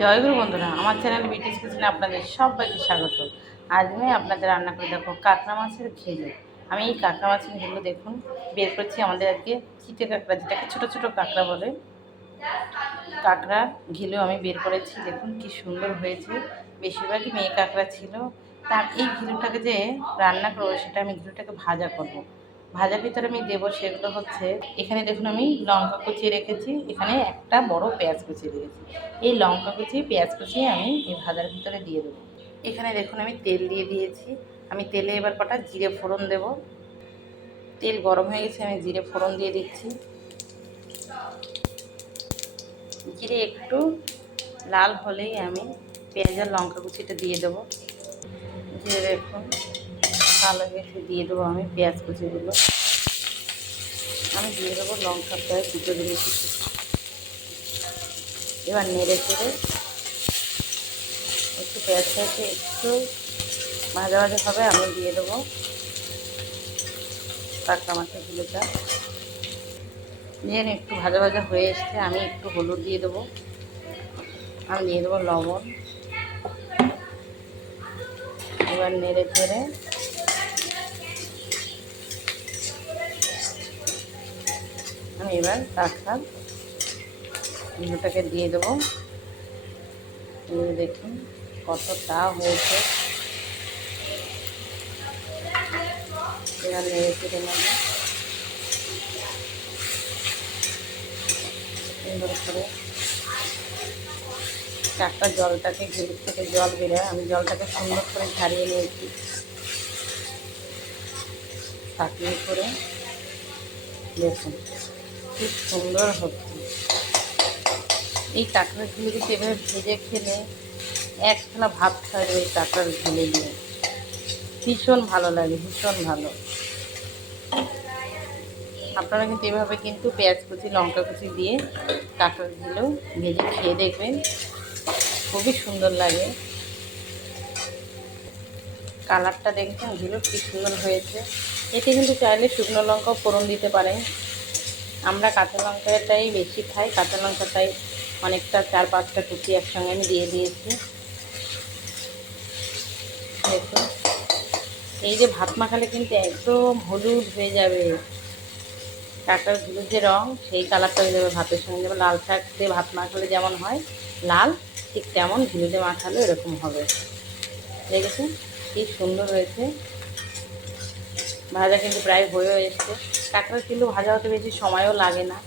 জয়গুরু বন্ধুরা, আমার চ্যানেল বিটিস কিচেনে আপনাদের সবাইকে স্বাগত। আজ আমি আপনাদের রান্না করে দেখো কাঁকড়া মাছের ঘিলু। আমি এই কাঁকড়া মাছের ঘিলু দেখুন বের করছি। আমাদের আজকে চিটে কাঁকড়া, যেটাকে ছোটো ছোটো কাঁকড়া বলে, কাঁকড়া ঘিলু আমি বের করেছি। দেখুন কি সুন্দর হয়েছে, বেশিরভাগই মেয়ে কাঁকড়া ছিল। তার এই ঘিলুটাকে যে রান্না করবো, সেটা আমি ঘিলুটাকে ভাজা করব। ভাজার ভিতরে আমি দেবো সেগুলো হচ্ছে, এখানে দেখুন আমি লঙ্কা কুচিয়ে রেখেছি, এখানে একটা বড় পেঁয়াজ কুচিয়ে রেখেছি। এই লঙ্কা কুচিয়ে পেঁয়াজ কুচিয়ে আমি এই ভাজার ভিতরে দিয়ে দেবো। এখানে দেখুন আমি তেল দিয়ে দিয়েছি। আমি তেলে এবার কটা জিরে ফোড়ন দেব। তেল গরম হয়ে গেছে, আমি জিরে ফোড়ন দিয়ে দিচ্ছি। জিরে একটু লাল হলেই আমি পেঁয়াজ আর লঙ্কা কুচিটা দিয়ে দেবো। জিরে দেখুন ভালো গেছে, দিয়ে দেবো আমি পেঁয়াজ কুচিগুলো। আমি দিয়ে দেবো লঙ্কা প্রায় দুটো দিয়েছি। এবার নেড়ে চেড়ে একটু পেঁয়াজটাকে একটু ভাজা ভাজা হবে, আমি দিয়ে দেবো কাঁকড়া মাছের ঘিলুটা। দিয়ে একটু ভাজা ভাজা হয়ে এসছে, আমি একটু হলুদ দিয়ে দেবো। আমি দিয়ে দেবো লবণ। এবার নেড়ে চেড়ে আমি এবার কাঁকড়া ঘিলুটাকে দিয়ে দেবো। দেখুন কতটা হয়েছে। এবার নেড়ে চেড়ে নেব সুন্দর করে। কাঁকড়ার জলটাকে, ঘিলুর থেকে জল বেরোয়, আমি জলটাকে সুন্দর করে ঝারিয়ে নিয়েছি ছাঁকনি করে। দেখুন খুব সুন্দর হচ্ছে। এই কাঁকড়ার ঘিলে কিন্তু এভাবে ভেজে খেলে এক থালা ভাত খাওয়া যাবে। এই কাঁকড়ার ঘিলে দিয়ে ভীষণ ভালো লাগে, ভীষণ ভালো। আপনারা কিন্তু এভাবে কিন্তু পেঁয়াজ কুচি লঙ্কা কুচি দিয়ে কাঁকড়ার ঘিলেও ভেজে খেয়ে দেখবেন, খুবই সুন্দর লাগে। কালারটা দেখবেন ঘিলুর কি সুন্দর হয়েছে। এতে কিন্তু চাইলে শুকনো লঙ্কাও ফোড়ন দিতে পারেন। আমরা কাঁচা লঙ্কাটাই বেশি খাই, কাঁচা লঙ্কাটাই অনেকটা 4-5টা কুচি একসঙ্গে আমি দিয়ে দিয়েছি। দেখুন এই যে ভাত মাখালে কিন্তু একদম হলুদ হয়ে যাবে। কাঁকড়ার ঘিলুর যে রং, সেই কালারটা হয়ে যাবে ভাতের সঙ্গে। যেমন লাল শাক দিয়ে ভাত মাখালে যেমন হয় লাল, ঠিক তেমন ঘিলু দিয়ে মাখালে এরকম হবে। দেখেছেন কি সুন্দর হয়েছে। ভাজা কিন্তু প্রায় হয়েও এসছে। কাঁকড়ার কিন্তু ভাজা হতে বেশি সময়ও লাগে না,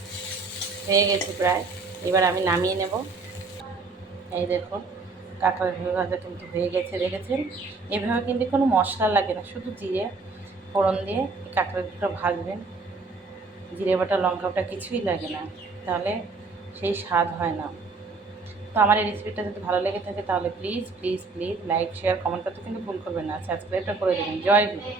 হয়ে গেছে প্রায়। এবার আমি নামিয়ে নেব। এই দেখুন কাঁকড়ার ঘিলু ভাজা কিন্তু হয়ে গেছে, দেখেছেন। এভাবে কিন্তু কোনো মশলা লাগে না, শুধু জিরে ফোড়ন দিয়ে কাঁকড়ার ঘিলুটা ভাজবেন। জিরে বাটা লঙ্কা বাটা কিছুই লাগে না, তাহলে সেই স্বাদ হয় না। তো আমার এই রেসিপিটা যদি ভালো লেগে থাকে তাহলে please please please like share comment করতে কিন্তু ভুল করবেন না, সাবস্ক্রাইবটা করে দেবেন। জয় গুরু।